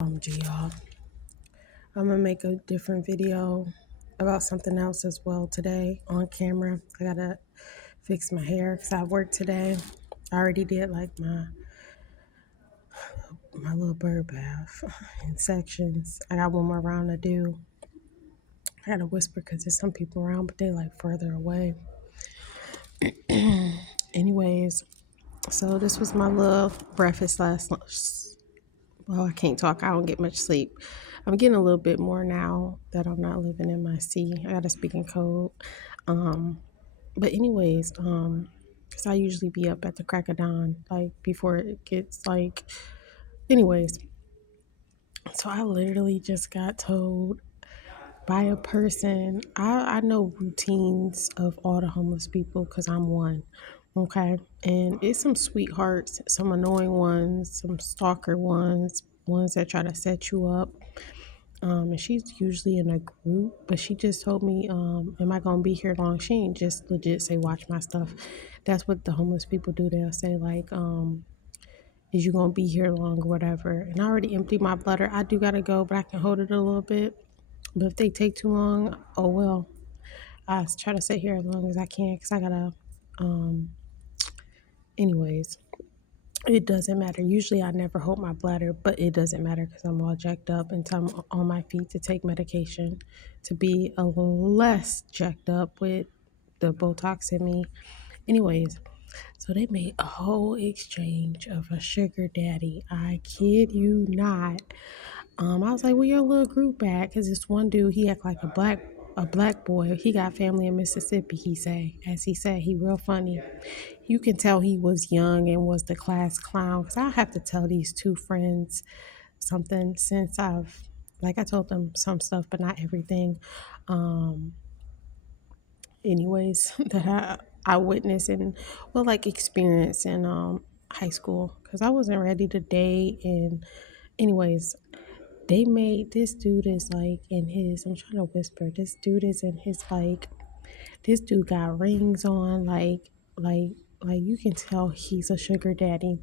Y'all. I'm gonna make a different video about something else as well today on camera. I gotta fix my hair because I worked today. I already did like my little bird bath in sections. I got one more round to do. I gotta whisper because there's some people around, but they like further away. Anyways, so this was my little breakfast last lunch. Well, I can't talk. I don't get much sleep. I'm getting a little bit more now that I'm not living in my C. I got a speaking code. Um, but anyways, cause I usually be up at the crack of dawn, like before it gets like. Anyways, so I literally just got told by a person. I know routines of all the homeless people because I'm one. Okay, and it's some sweethearts, some annoying ones, some stalker ones that try to set you up. And she's usually in a group, but she just told me, am I gonna be here long? She ain't just legit say watch my stuff. That's what the homeless people do. They'll say like, is you gonna be here long or whatever. And I already emptied my bladder. I do gotta go, but I can hold it a little bit. But if they take too long, oh well. I try to sit here as long as I can because I gotta. Um, anyways, it doesn't matter. Usually I never hold my bladder, but it doesn't matter because I'm all jacked up until I'm on my feet to take medication to be a little less jacked up with the Botox in me. Anyways, so they made a whole exchange of a sugar daddy. I kid you not. I was like, "Where your little group at?" Because this one dude, he act like a black boy. He got family in Mississippi. He said, he real funny. You can tell he was young and was the class clown. Because I have to tell these two friends something since like I told them some stuff, but not everything. Um, anyways, that I witnessed and well, like experience in high school. Because I wasn't ready to date. And anyways, they made this dude is like in his. I'm trying to whisper. This dude is in his like. This dude got rings on like like you can tell he's a sugar daddy.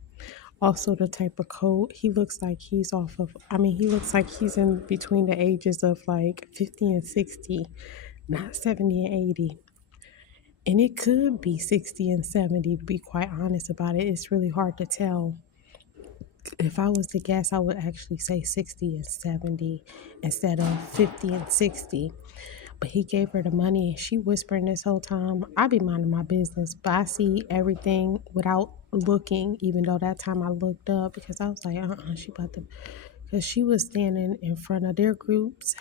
Also the type of coat he looks like he's off of. I mean he looks like he's in between the ages of like 50 and 60, not 70 and 80. And it could be 60 and 70 to be quite honest about it. It's really hard to tell. If I was to guess, I would actually say 60 and 70 instead of 50 and 60. But he gave her the money and she whispering this whole time. I be minding my business, but I see everything without looking, even though that time I looked up because I was like, she about to, because she was standing in front of their groups.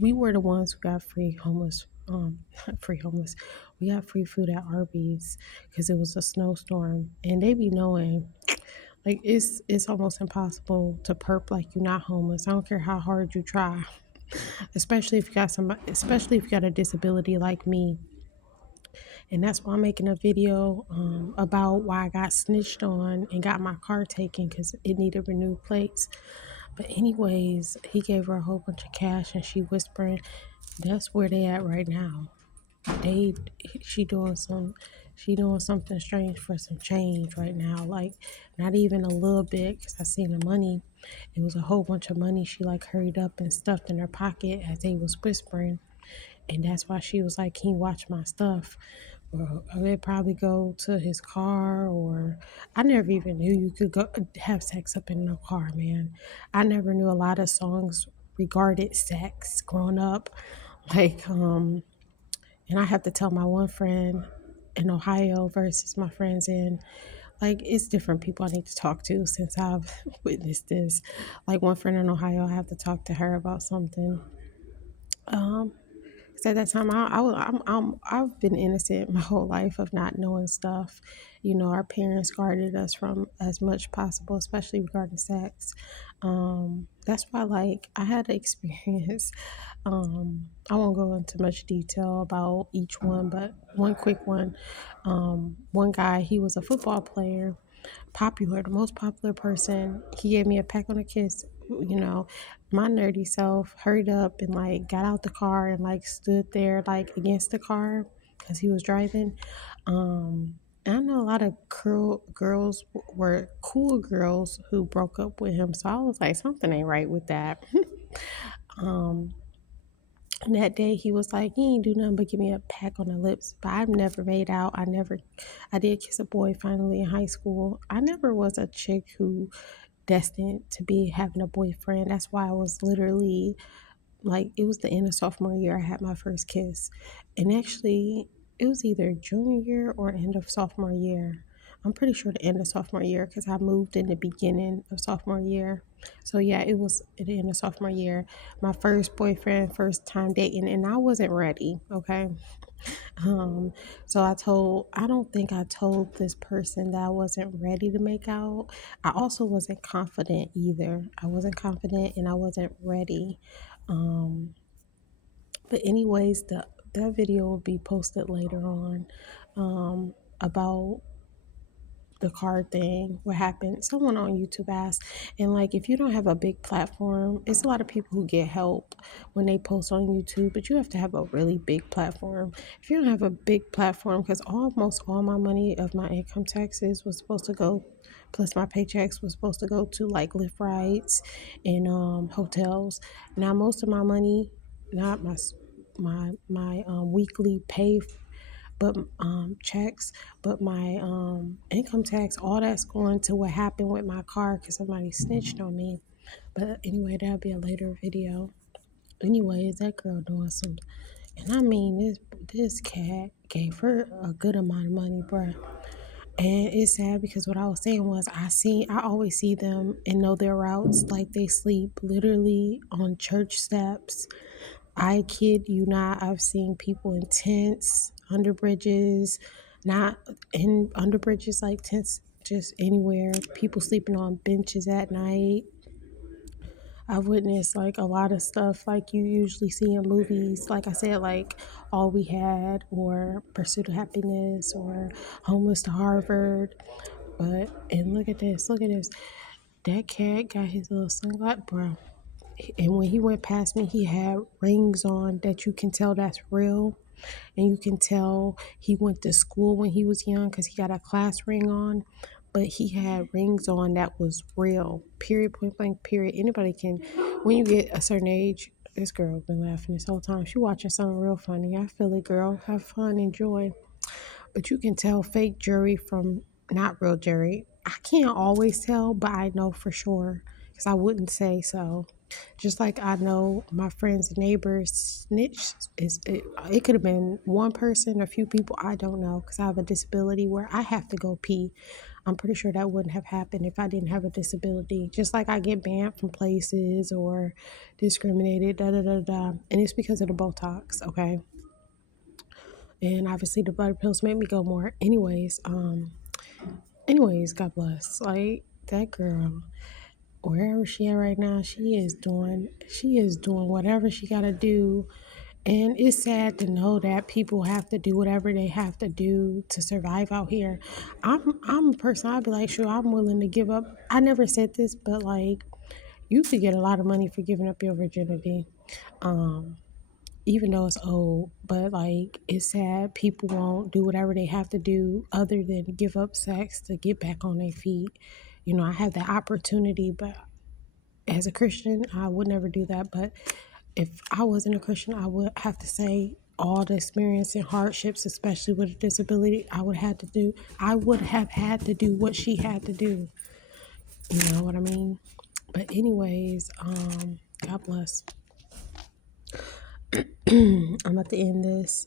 We were the ones who got free homeless, free homeless. We got free food at Arby's because it was a snowstorm and they be knowing like it's almost impossible to perp like you're not homeless. I don't care how hard you try, especially if you got a disability like me. And that's why I'm making a video about why I got snitched on and got my car taken because it needed renewed plates. But anyways, he gave her a whole bunch of cash and she whispering, "That's where they at right now. They she doing some she doing something strange for some change right now, like not even a little bit because I seen the money. It was a whole bunch of money. She like hurried up and stuffed in her pocket as they was whispering, and that's why she was like, can you watch my stuff, or they probably go to his car. Or I never even knew you could go have sex up in no car, man. I never knew a lot of songs regarded sex growing up, like and I have to tell my one friend in Ohio versus my friends in, like, it's different people I need to talk to since I've witnessed this. Like one friend in Ohio, I have to talk to her about something. Um, 'Cause at that time, I've been innocent my whole life of not knowing stuff. You know, our parents guarded us from as much possible, especially regarding sex. That's why, like, I had an experience. I won't go into much detail about each one, but one quick one. One guy, he was a football player, popular, the most popular person. He gave me a peck on the kiss. You know, my nerdy self hurried up and like got out the car and like stood there like against the car because he was driving. Um, And I know a lot of girls were cool girls who broke up with him. So I was like, something ain't right with that. um, and that day he was like, he ain't do nothing but give me a peck on the lips. But I've never made out. I did kiss a boy finally in high school. I never was a chick who destined to be having a boyfriend. That's why I was literally like, it was the end of sophomore year I had my first kiss. And actually, it was either junior year or end of sophomore year. I'm pretty sure the end of sophomore year because I moved in the beginning of sophomore year. So yeah, it was at the end of sophomore year. My first boyfriend, first time dating, and I wasn't ready. Okay. Um, so I don't think I told this person that I wasn't ready to make out. I also wasn't confident either. I wasn't confident and I wasn't ready. Um, but anyways, that video will be posted later on, about the car thing, what happened. Someone on YouTube asked, and like, if you don't have a big platform, it's a lot of people who get help when they post on YouTube, but you have to have a really big platform. If you don't have a big platform, because almost all my money of my income taxes was supposed to go, plus my paychecks was supposed to go to like Lyft rides and hotels. Now most of my money, not my weekly pay, but checks, but my income tax, all that's going to what happened with my car because somebody snitched on me. But anyway, that'll be a later video. Anyways, that girl doing some, and I mean, this cat gave her a good amount of money, bruh. And it's sad because what I was saying was, I always see them and know their routes. Like, they sleep literally on church steps. I kid you not, I've seen people in tents, under bridges, not in under bridges, like tents just anywhere. People sleeping on benches at night. I've witnessed like a lot of stuff like you usually see in movies. Like I said, like All We Had or Pursuit of Happiness or Homeless to Harvard. And look at this. That cat got his little sunglasses, bro. And when he went past me, he had rings on that you can tell that's real. And you can tell he went to school when he was young because he got a class ring on. But he had rings on that was real. Period, point blank, period. Anybody can, when you get a certain age, this girl been laughing this whole time. She watching something real funny. I feel it, girl. Have fun, enjoy. But you can tell fake jewelry from not real jewelry. I can't always tell, but I know for sure because I wouldn't say so. Just like I know my friends and neighbors snitch it could have been one person, a few people, I don't know, because I have a disability where I have to go pee. I'm pretty sure that wouldn't have happened if I didn't have a disability. Just like I get banned from places or discriminated, da da da da, and it's because of the Botox, okay? And obviously the butter pills make me go more. Anyways, God bless. Like, that girl, wherever she at right now, she is doing whatever she gotta do. And it's sad to know that people have to do whatever they have to do to survive out here. I'm a person, I'd be like, sure, I'm willing to give up. I never said this, but like, you could get a lot of money for giving up your virginity. Um, even though it's old, but like, it's sad people won't do whatever they have to do other than give up sex to get back on their feet. You know, I have that opportunity, but as a Christian, I would never do that. But if I wasn't a Christian, I would have to say all the experience and hardships, especially with a disability, I would have had to do what she had to do. You know what I mean? But anyways, God bless. I'm about to end this.